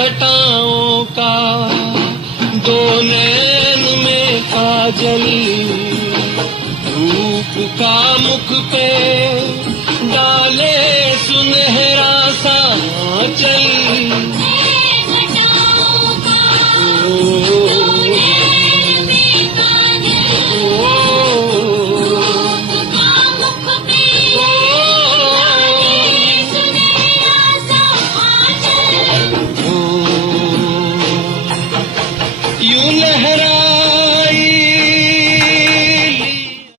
घटाओं का, दो नैन में काजल, धूप का मुख पे डाले सुनहरा सा चल।